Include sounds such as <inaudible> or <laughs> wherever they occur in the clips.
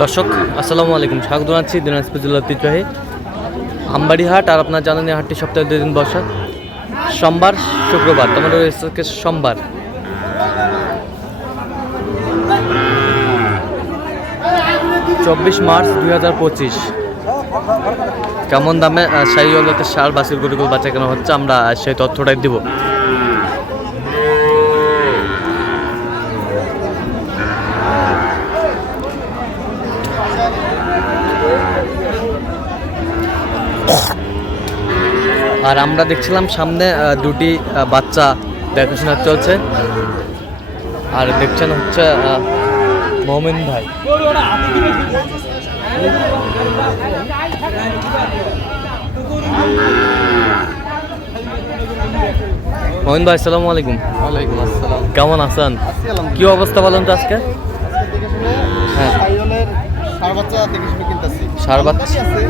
দর্শক, আসসালামু আলাইকুম। স্বাগত জানাচ্ছি দিনাজপুর জেলার ঐতিহ্যবাহী আমবাড়ি হাট আর আপনার জানেন এই হাটটি সপ্তাহে দুই দিন বসা। সোমবার, শুক্রবার তোমাদের সোমবার। চব্বিশ মার্চ দুই হাজার পঁচিশ। কেমন দামে অলতে সার বাসির গরুগুলো বাচ্চা কেন হচ্ছে, আমরা সেই তথ্যটাই দিব। আর আমরা দেখছিলাম সামনে দুটি বাচ্চা দেখাশোনা চলছে। আর দেখছেন হচ্ছে মমিন ভাই। মমিন ভাই আসসালামু আলাইকুম। ওয়ালাইকুম আসসালাম। কেমন আছেন? কি অবস্থা বলেন তো আজকে? সার বাচ্চা দেখে শুনে কিনতেছি। ষাঁড় বাচ্চা?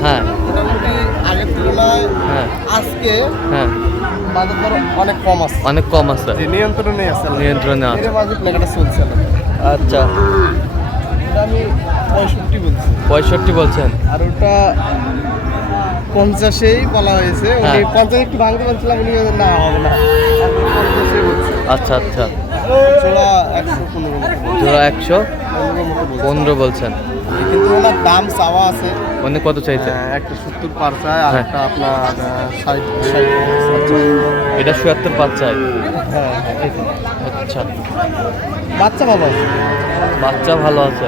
হ্যাঁ। মোটামুটি আগের তুলনায় হ্যাঁ। আজকে হ্যাঁ। বাজার দর অনেক কম আছে। অনেক কম আছে। নিয়ন্ত্রণে আছে নিয়ন্ত্রণে আছে। এর মাঝে লেখাটা চলছে না আচ্ছা। আমি পঁয়ষট্টি বলছি। পঁয়ষট্টি বলছেন। আর ওটা পঞ্চাশেই বলা হয়েছে। উনি হ্যাঁ। পঞ্চাশ একটু ভাঙতে বলছিলাম উনি না হবে না। আচ্ছা আচ্ছা। জোড়া একশো পনেরো বলছেন। কিন্তু ওনার দাম চাওয়া আছে। মানে কত চাইছে? হ্যাঁ, একটা সত্তর পার চায় আর হ্যাঁ। একটা আপনার ষাট এটা সুয়াত্তর পাঁচ চাই। হ্যাঁ। আচ্ছা। বাচ্চা বাবা বাচ্চা ভালো আছে।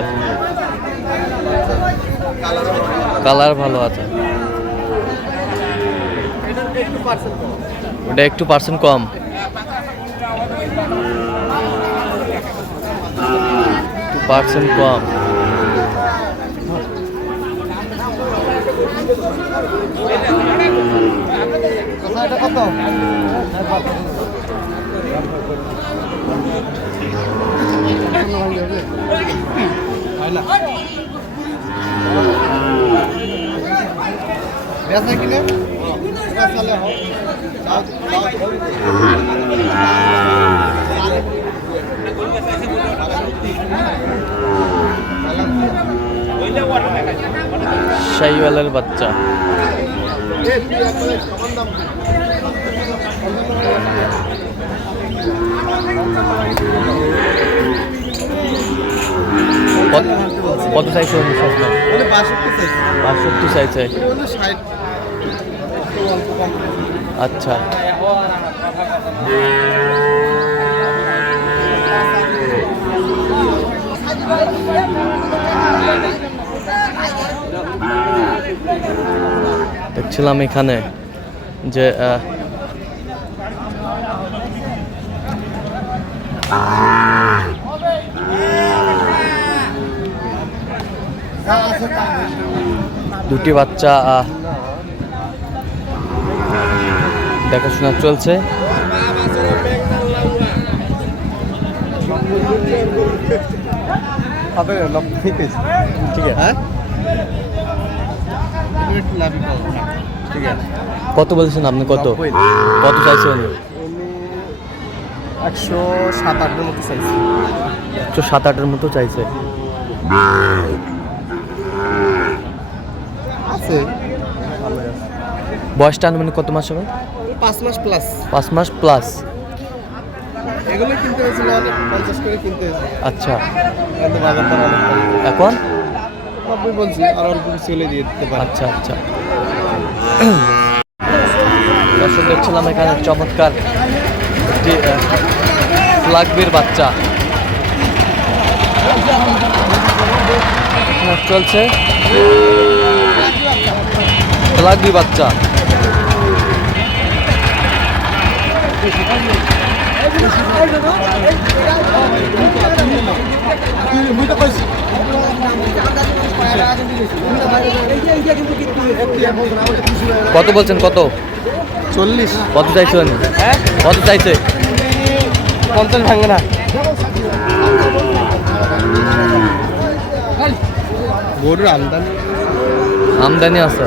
কালার ভালো আছে। ওটা একটু পার্সেন্ট কম। পার্সেন্ট কম এটা কত হয় না বেচা কিনে বেচালে হোক দাও দাও শাহিওয়ালের বাচ্চা। কত- চাইছে উনি সস্তা বাষট্টি চাইছি আচ্ছা। দেখছিলাম এখানে যে দুটি বাচ্চা দেখাশোনা চলছে। হবে নব্বই কেজি ঠিক আছে। হ্যাঁ? ঠিক আছে। কত বলছেন আপনি? কত? কত চাইছেন একশো সাত আটের মতো চাইছি। একশো সাত আটের মতো চাইছে। আছে। আছে বয়সটা আনুমানিক কত মাস হবে? পাঁচ মাস প্লাস পাঁচ মাস প্লাস এগুলো কিনতে হয়েছিল অনেক পঞ্চাশ করে কিনতে হয়েছে আচ্ছা। কিন্তু বাজার দর অনেক কম। এখন? নব্বই বলছি আর অল্প কিছু হলে দিয়ে দিতে পারে। আচ্ছা আচ্ছা। দর্শক দেখছিলাম এখানে চমৎকার একটি ফ্লাগবির বাচ্চা। চলছে। ফ্লাগবি বাচ্চা। কত বলছেন কত? চল্লিশ। কত চাইছেন কত চাইছে পঞ্চাশ ভাঙে না। গরুর আমদানি। আমদানি আছে।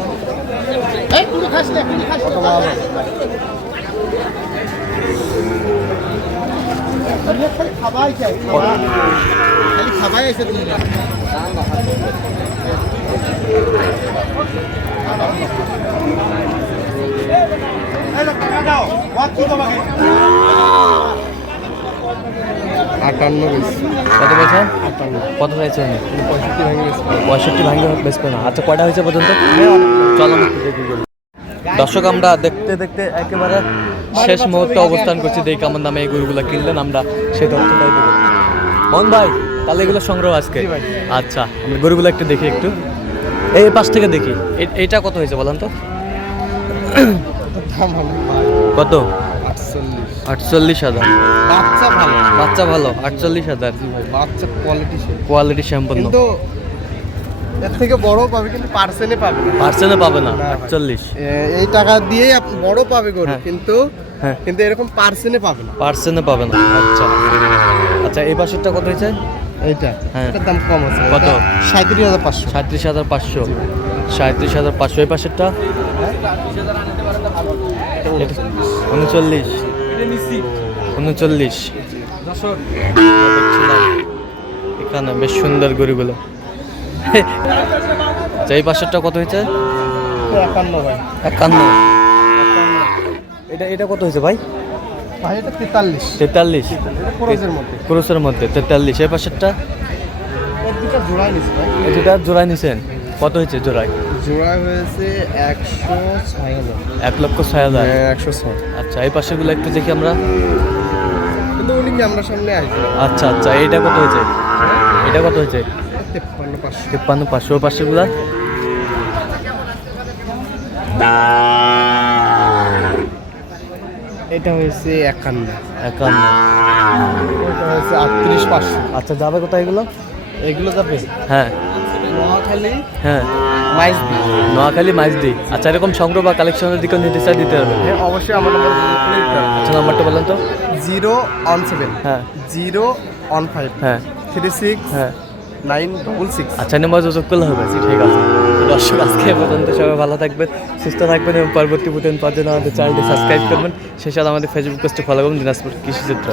খাবাই চাই। খালি খাবাই আছে তুমি আটান্ন বেশি কত উনি পঁয়ষট্টি ভেঙে পঁয়ষট্টি ভাঙে বেসবে না আচ্ছা কয়টা হয়েছে পর্যন্ত? চলো দেখি। দর্শক আমরা দেখতে দেখতে একেবারে শেষ মুহূর্তে অবস্থান করছি। দেখি কেমন দামে এই গরুগুলো কিনলেন আমরা সেই তথ্যটাই দেবো। মন ভাই তাহলে এগুলো সংগ্রহ আজকে? আচ্ছা আমরা গরুগুলো একটু দেখি একটু। এই পাশ থেকে দেখি। এটা কত হয়েছে বলেন তো? কত? আটচল্লিশ। হাজার। বাচ্চা ভালো। বাচ্চা ভালো আটচল্লিশ হাজার। কোয়ালিটি কোয়ালিটি সম্পন্ন এর থেকে বড় পাবে কিন্তু পার্সেন্টে পাবে না। পার্সেন্টে পাবে না এ- এই টাকা দিয়ে আপ- বড় পাবে গরু হ্যাঁ। কিন্তু হ্যাঁ। কিন্তু এরকম পার্সেন্টে পাবে না। পার্সেন্টে পাবে না আচ্ছা। আচ্ছা এই পাশেরটা কত হয়েছে? এইটা হ্যাঁ। এটার দাম কম আছে কত? সাঁত্রিশ হাজার পাঁচশো। সাঁত্রিশ হাজার পাঁচশো। সাঁত্রিশ হাজার পাঁচশো এই পাশেরটা? উনচল্লিশ। উনচল্লিশ। এখানে বেশ সুন্দর গরুগুলো। <laughs> এই পাশেরটা কত হয়েছে? একান্ন ভাই। একান্ন। এটা এটা কত হয়েছে ভাই? ভাই এটা তেতাল্লিশ। তেতাল্লিশ। এটা মধ্যে। ক্রোসের মধ্যে তেতাল্লিশ। এই পাশেরটা জোড়াই নিচ্ছে ভাই। জোড়ায় নিছেন। কত হয়েছে জোড়ায় জোড়া হয়েছে একশো ছয় হাজার। এক লক্ষ ছয় হাজার? একশো ছয়। আচ্ছা এই পাশেরগুলো একটু দেখি আমরা। কিন্তু উনি ক্যামেরার সামনে আসবে। আচ্ছা আচ্ছা এইটা কত হয়েছে? এটা কত হয়েছে? তেপ্পান্ন পাঁচশো। তিপ্পান্ন পাঁচশো ওই পাশেরগুলা এটা হয়েছে একান্ন। একান্ন। এটা হয়েছে আটত্রিশ পাঁচশো। আচ্ছা যাবে কোথায় এগুলো? এগুলো যাবে হ্যাঁ। নোয়াখালী হ্যাঁ। মাইজ দিই নোয়াখালী মাইজদি আচ্ছা এরকম সংগ্রহ বা কালেকশনের দিকে চাই দিতে হবে। হ্যাঁ অবশ্যই আমার নাম্বার আচ্ছা নাম্বারটা বলেন তো। Zero one seven. হ্যাঁ। Zero one five. হ্যাঁ। Three six. হ্যাঁ। Nine double six. আচ্ছা নাম্বার যোগাযোগ করলে হবে ঠিক আছে। দর্শক, আজকে পর্যন্ত সবাই ভালো থাকবেন, সুস্থ থাকবেন এবং পরবর্তী বুটেন পাওয়ার জন্য আমাদের চ্যানেলটি সাবস্ক্রাইব করবেন। সেই সাথে আমাদের ফেসবুক পেজটি ফলো করুন দিনাজপুর কৃষিচিত্র